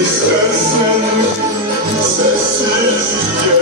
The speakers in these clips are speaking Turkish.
İstersen sessizce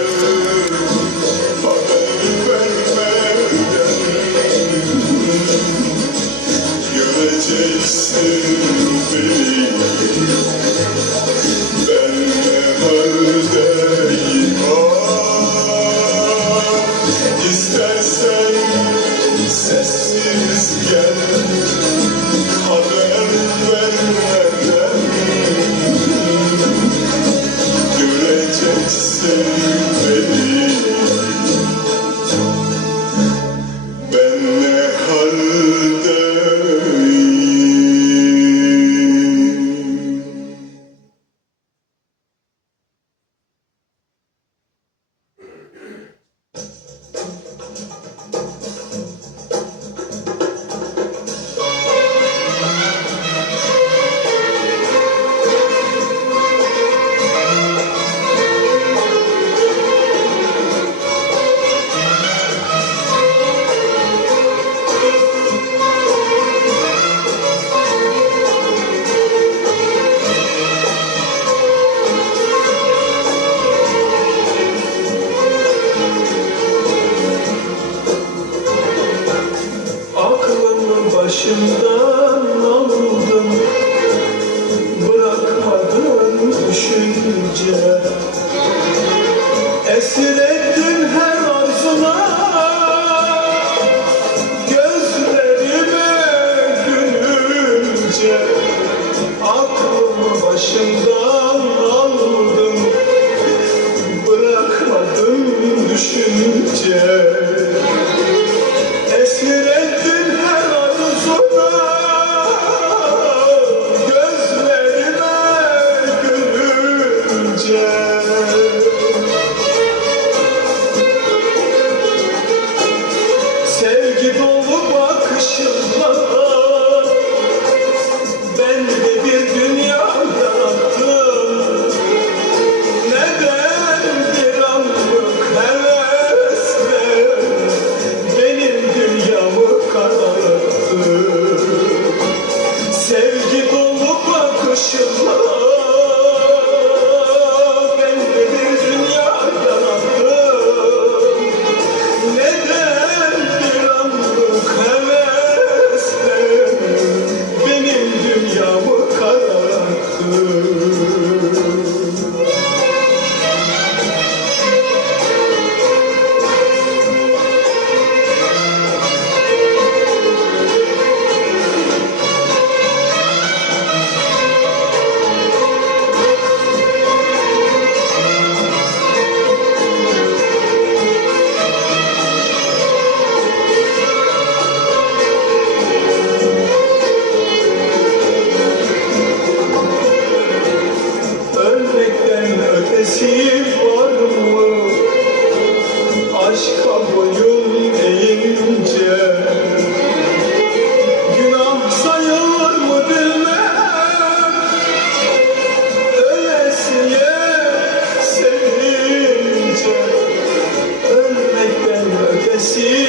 Çaresi var mı? Aşka Günah sayılır mı bilmem Ölesiye sevince Ölmekten ötesi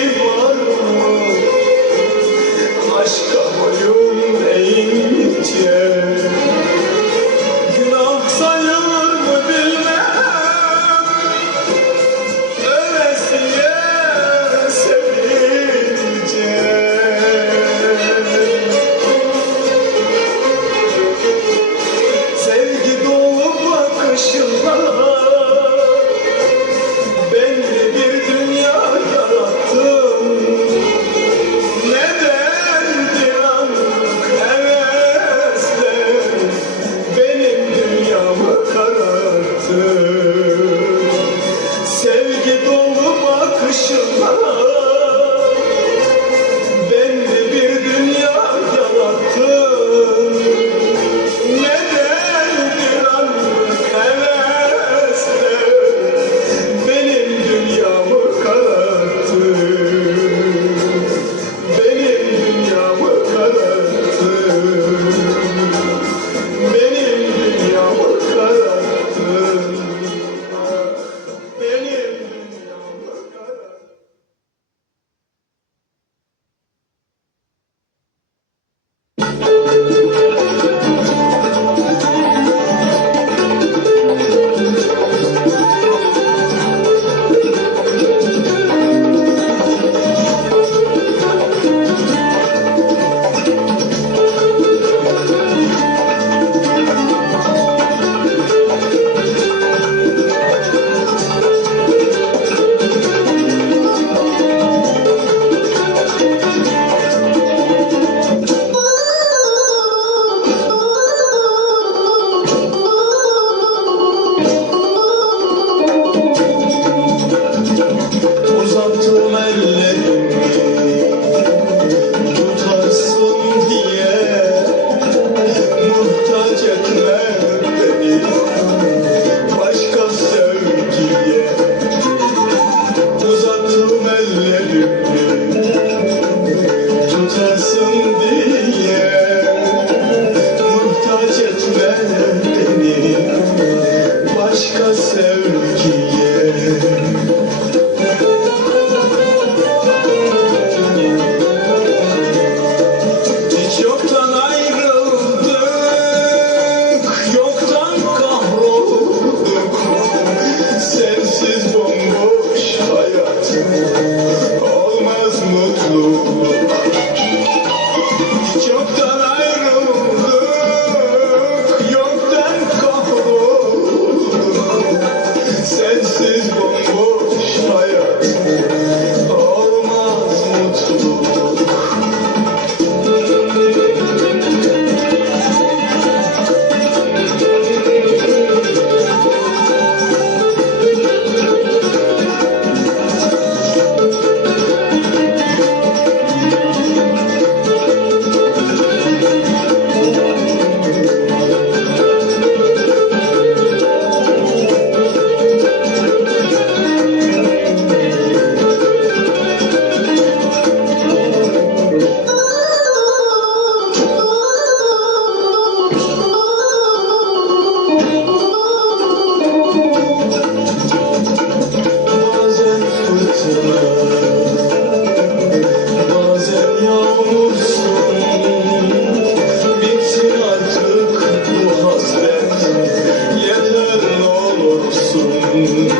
Música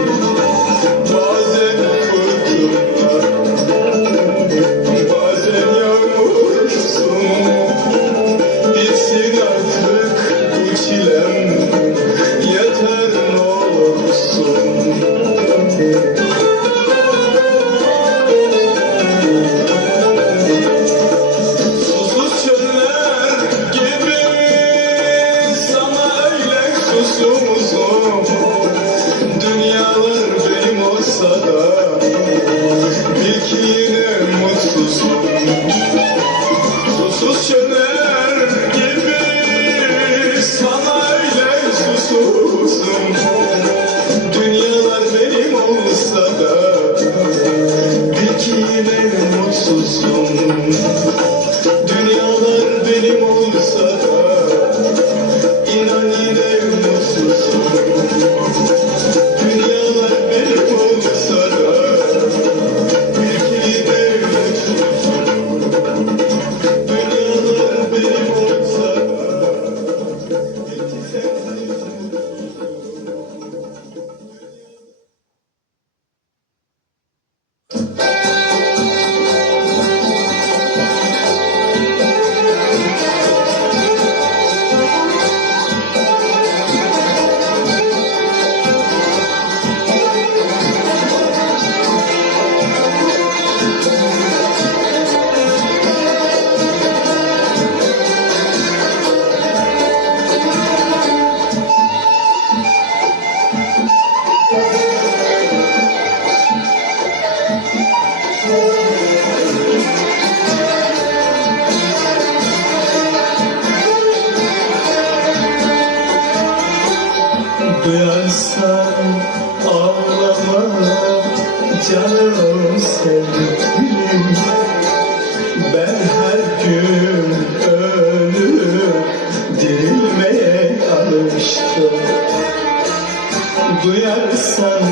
Duyarsan ağlama Canım sevgilim Ben her gün ölüp Dirilmeye alıştım. Duyarsan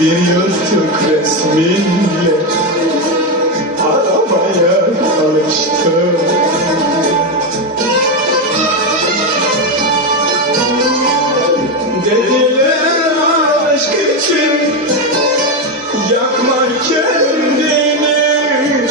Bir yırtık resminle. Aramaya çalıştım